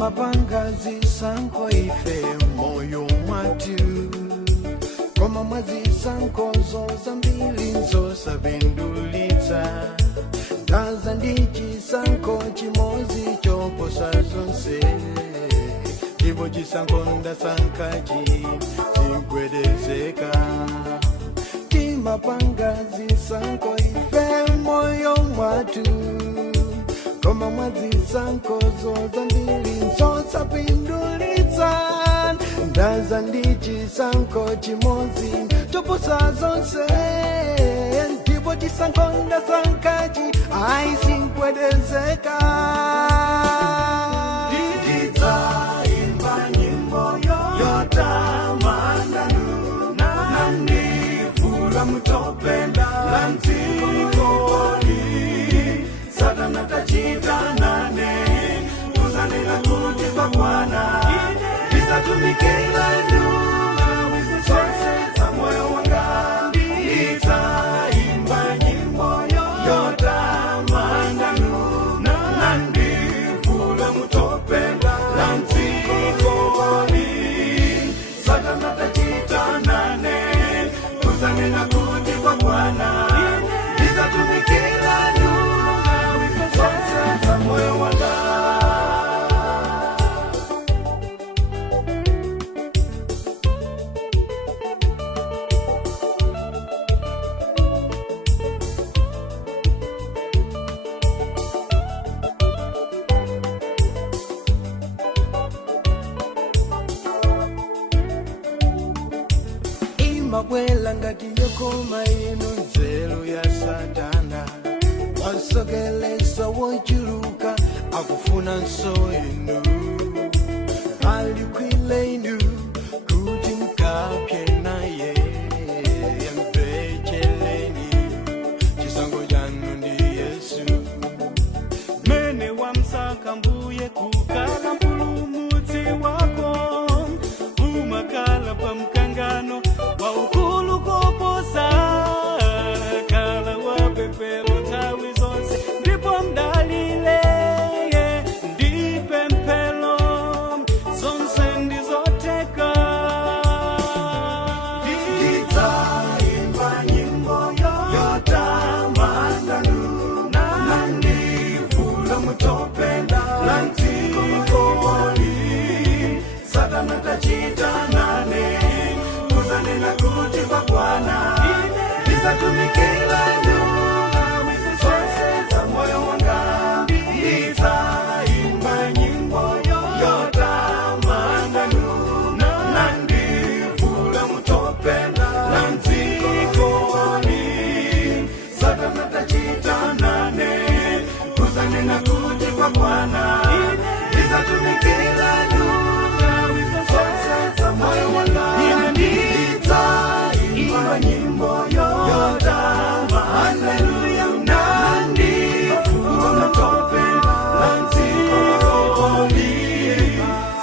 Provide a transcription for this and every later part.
Timapanga zisankho ife moyo mwatu, koma mwazisankho zambiri zosapindulitsa. Ndaza ndi chisankho chimodzi choposa zonse, ndipo chisankho ndasankhachi chigwedezeka. Timapanga zisankho ife moyo mwatu, koma mwazisankho zambiri zosapindulitsa. Ndaza ndi chisankho chimodzi choposa zonse, ndipo chisankho ndasankhachi chigwedezeka. Ndidzaimba nyimbo yotamanda nandivula mutope la dzikoli. Satana tachita nane kuzanena kuti pakwana ndisatumikira nduna zonse za moyo wanga. Ndidzaimba nyimbo yotamanda nandivula mutope la dzikoli. Satana tachita nane kuzanena kuti pakwana ndisatumikira nduna zonse za moyo wanga. Mabwela ngati yokoma inu nzeru ya Satana, wasogelesa wochuluka akufuna nso inu. Alikwile inu kuti mkapye naye, yambecheleni chisango janu ndi Yesu. Mene wamsaka mbuye kukala mpulumutsi wako, umakala pa mkangano wa ukulu koposa. Kala wapepelo tawi zonse, ndipo mdalile ndipe mpelo zonse ndizoteka. Ndidzaimba nyimbo yotamanda nandivula mutope la dzikoli. Satana tachita nane kuzanena kuti pakwana ndisatumikira nduna zonse za moyo wanga. Ndidzaimba nyimbo yotamanda nandivula mutope la dzikoli. Satana tachita nane kuzanena kuti pakwana ndisatumikira nduna zonse za moyo wanga. Ndidzaimba nyimbo yotamanda nandivula mutope la dzikoli.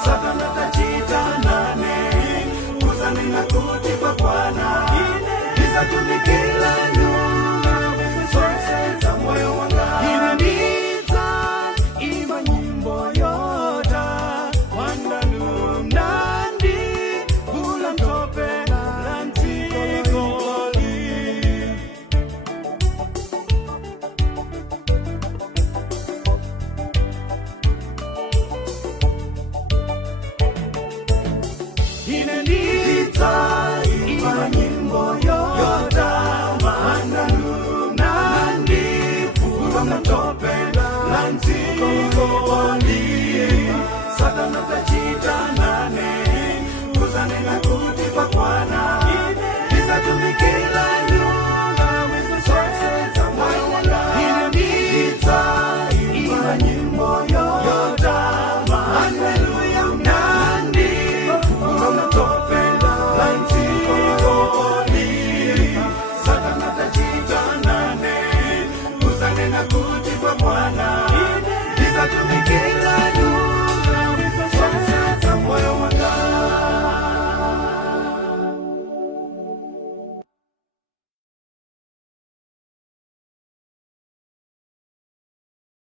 Satana tachita nane kuzanena kuti pakwana ndisatumikira nduna zonse za moyo wanga. Ndidzaimba nyimbo yotamanda nandivula mutope la dzikoli. Ine ndidzaimba nyimbo yotamanda nandivula mutope la dzikoli. Satana tachita nane kuzanena kuti pakwana ndisatumikira nduna zonse za moyo wanga. Ndidzaimba nyimbo yotamanda nandivula mutope la dzikoli. Satana tachita